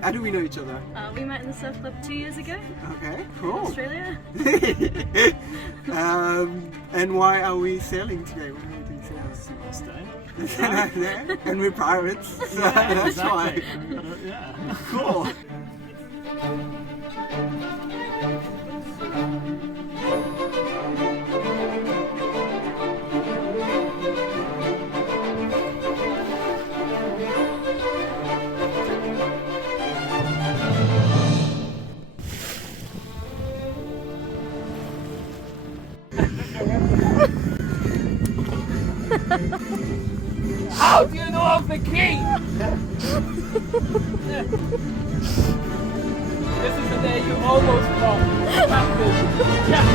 How do we know each other? We met in the surf club 2 years ago Okay, in cool. Australia. And why are we sailing today? Why are we doing sailing? Nice day. Yeah, and we're pirates, so Yeah, that's exactly. why. Yeah. Cool. How do you know of the key? This is the day you almost caught. Captain. Yeah.